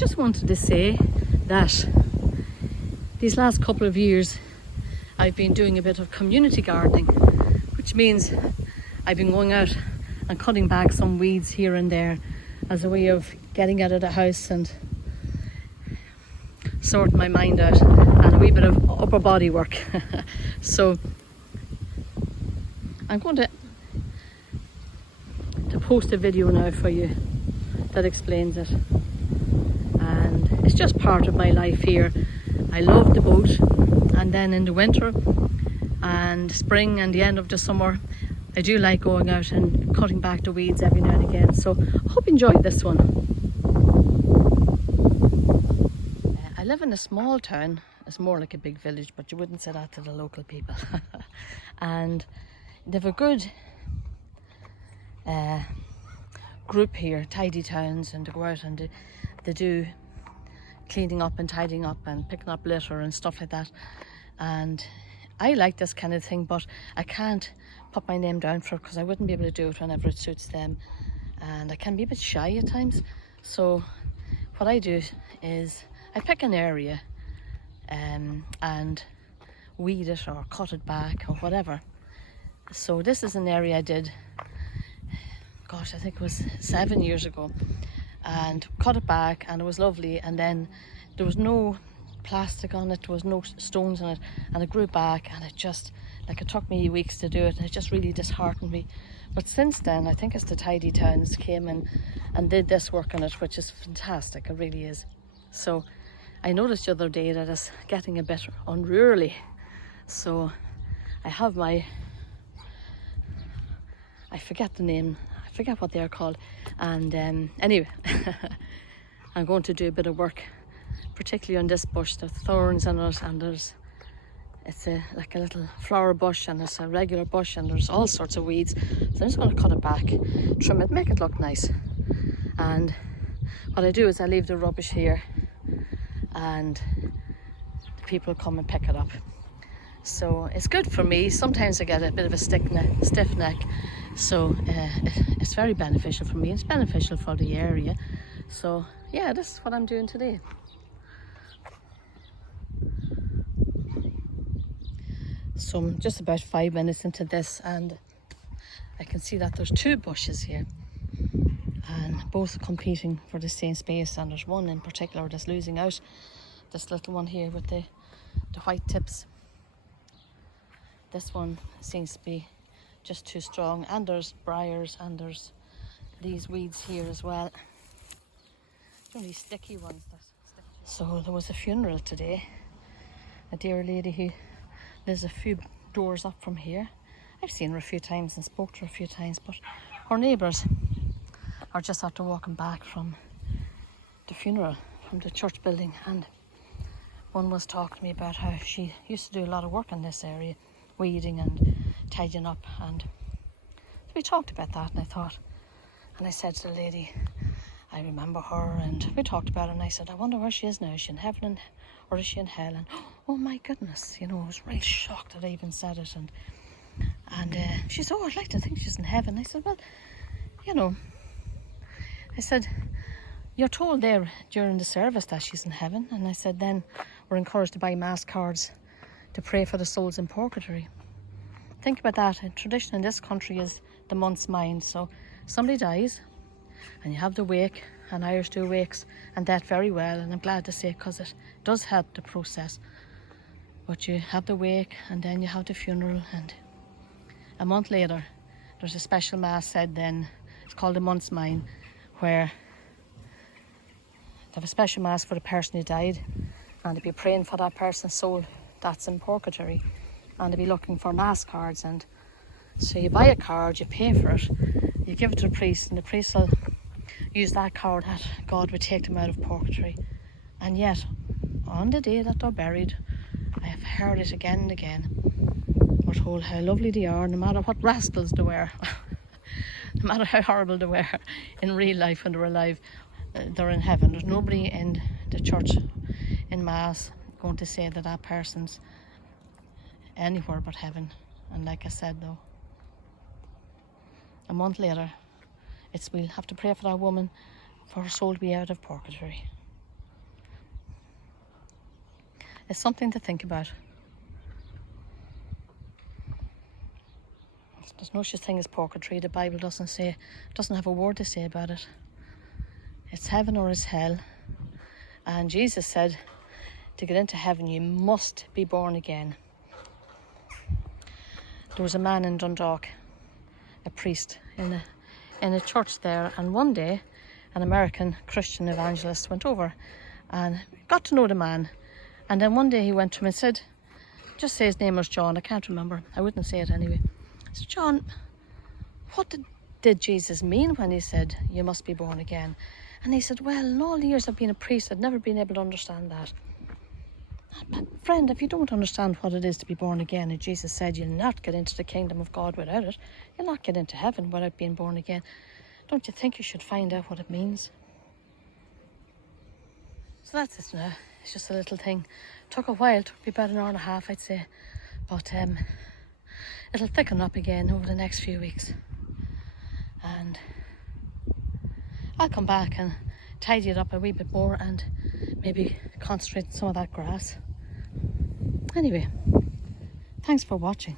just wanted to say that these last couple of years I've been doing a bit of community gardening, which means I've been going out and cutting back some weeds here and there as a way of getting out of the house and sorting my mind out, and a wee bit of upper body work. So I'm going to post a video now for you that explains it, and it's just part of my life here. I love the boat, and then in the winter and spring and the end of the summer I do like going out and cutting back the weeds every now and again. So I hope you enjoyed this one. I live in a small town. It's more like a big village, but you wouldn't say that to the local people. And they have a good group here, Tidy Towns, and they go out and they do cleaning up and tidying up and picking up litter and stuff like that. And I like this kind of thing, but I can't put my name down for it because I wouldn't be able to do it whenever it suits them, and I can be a bit shy at times. So what I do is I pick an area and weed it or cut it back or whatever. So this is an area I did, gosh, I think it was 7 years ago, and cut it back, and it was lovely. And then there was no plastic on it, there was no stones on it, and it grew back, and it just, like, it took me weeks to do it, and it just really disheartened me. But since then, I think it's the Tidy Towns came in and did this work on it, which is fantastic. It really is. So I noticed the other day that it's getting a bit unruly. So I have my, I forget the name, I forget what they're called, and anyway I'm going to do a bit of work, particularly on this bush. There's thorns in it, and it's like a little flower bush, and it's a regular bush, and there's all sorts of weeds. So I'm just going to cut it back, trim it, make it look nice. And what I do is I leave the rubbish here, and the people come and pick it up. So it's good for me. Sometimes I get a bit of a stiff neck, so it's very beneficial for me. It's beneficial for the area. So yeah, this is what I'm doing today. So I'm just about 5 minutes into this, and I can see that there's two bushes here, and both competing for the same space. And there's one in particular that's losing out, this little one here with the white tips. This one seems to be just too strong, and there's briars, and there's these weeds here as well. Only sticky ones. So there was a funeral today. A dear lady who lives a few doors up from here. I've seen her a few times and spoke to her a few times, but her neighbours are just after walking back from the funeral, from the church building, and one was talking to me about how she used to do a lot of work in this area, weeding and tidying up, and we talked about that, and I said to the lady, I remember her, and we talked about it, and I said, I wonder where she is now. Is she in heaven or is she in hell? And oh my goodness, you know, I was really shocked that I even said it. And she said, oh, I'd like to think she's in heaven. I said, well, you know, I said, you're told there during the service that she's in heaven. And I said, then we're encouraged to buy mass cards to pray for the souls in purgatory. Think about that. A tradition in this country is the month's mind. So somebody dies, and you have the wake, and Irish do wakes and that very well, and I'm glad to say, because it does help the process. But you have the wake, and then you have the funeral, and a month later there's a special mass said then. It's called the month's mind, where they have a special mass for the person who died, and they'll be praying for that person's soul that's in purgatory, and they'll be looking for mass cards. And so you buy a card, you pay for it, you give it to the priest, and the priest will use that card that God would take them out of purgatory. And yet, on the day that they're buried, I have heard it again and again. We're told how lovely they are, no matter what rascals they were, no matter how horrible they were in real life when they were alive, they're in heaven. There's nobody in the church in Mass going to say that that person's anywhere but heaven. And like I said, though, a month later, we'll have to pray for that woman, for her soul to be out of purgatory. It's something to think about. There's no such thing as purgatory. The Bible doesn't have a word to say about it. It's heaven or it's hell. And Jesus said to get into heaven you must be born again. There was a man in Dundalk, a priest in a church there, and one day an American Christian evangelist went over and got to know the man. And then one day he went to him and said, just say his name was John, I can't remember, I wouldn't say it anyway. So John, what did Jesus mean when he said you must be born again? And he said, well, in all the years I've been a priest, I've never been able to understand that. But friend, if you don't understand what it is to be born again, and Jesus said you'll not get into the kingdom of God without it, you'll not get into heaven without being born again, don't you think you should find out what it means? So that's it now. It's just a little thing. Took a while, took me about an hour and a half, I'd say. But it'll thicken up again over the next few weeks. And I'll come back and tidy it up a wee bit more and maybe concentrate on some of that grass. Anyway, thanks for watching.